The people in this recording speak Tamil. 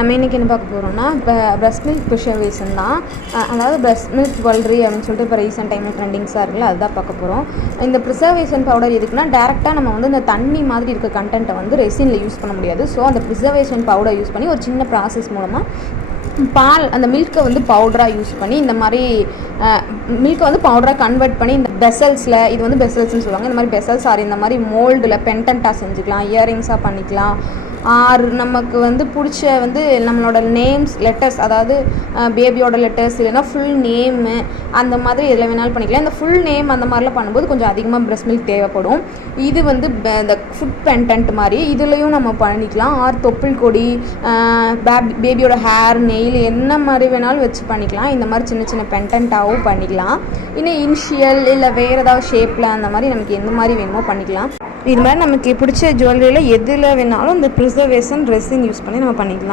நம்ம இன்றைக்கி என்ன பார்க்க போகிறோம்னா, இப்போ பிரஸ்ட் மில்க் ப்ரிசர்வேஷன் தான். அதாவது பிரஸ்ட் மில்க் ஜுவல்லரி அப்படின்னு சொல்லிட்டு இப்போ ரீசெண்ட் டைமில் ட்ரெண்டிங்ஸாக இருக்குல்ல, அதுதான் பார்க்க போகிறோம். இந்த ப்ரிசர்வேஷன் பவுடர் எதுக்குன்னா, டேரெக்டாக நம்ம வந்து இந்த தண்ணி மாதிரி இருக்க கண்டென்ட்டை வந்து ரெசினில் யூஸ் பண்ண முடியாது. ஸோ அந்த ப்ரிசர்வேஷன் பவுடர் யூஸ் பண்ணி ஒரு சின்ன ப்ராசஸ் மூலமாக பால் அந்த மில்கை வந்து பவுடராக யூஸ் பண்ணி இந்த மாதிரி மில்கை வந்து பவுடராக கன்வெர்ட் பண்ணி இந்த பெசல்ஸில், இது வந்து பெசல்ஸ்னு சொல்லுவாங்க, இந்த மாதிரி பெசல்ஸ் இந்த மாதிரி மோல்டில் பெண்டன்ட்டாக செஞ்சுக்கலாம், இயரிங்ஸாக பண்ணிக்கலாம். ஆர் நமக்கு வந்து பிடிச்ச வந்து நம்மளோட நேம்ஸ் லெட்டர்ஸ், அதாவது பேபியோட லெட்டர்ஸ் இல்லைன்னா ஃபுல் நேமு அந்த மாதிரி எதில் வேணாலும் பண்ணிக்கலாம். இந்த ஃபுல் நேம் அந்த மாதிரிலாம் பண்ணும்போது கொஞ்சம் அதிகமாக பிரஸ்ட் மில்க் தேவைப்படும். இது வந்து இந்த ஃபுட் பெண்டன்ட் மாதிரி இதுலேயும் நம்ம பண்ணிக்கலாம். ஆர் தொப்புள் கொடி, பேபியோட ஹேர், நெயில் என்ன மாதிரி வேணாலும் வச்சு பண்ணிக்கலாம். இந்த மாதிரி சின்ன சின்ன பெண்டன்ட்டாகவும் பண்ணிக்கலாம். இன்னும் இனிஷியல் இல்லை வேறு ஏதாவது ஷேப்பில் அந்த மாதிரி நமக்கு எந்த மாதிரி வேணுமோ பண்ணிக்கலாம். இது மாதிரி நமக்கு பிடிச்ச ஜுவல்லரியில் எதில் வேணாலும் இந்த ப்ரிசர்வேஷன் ரெசின் யூஸ் பண்ணி நம்ம பண்ணிக்கலாம்.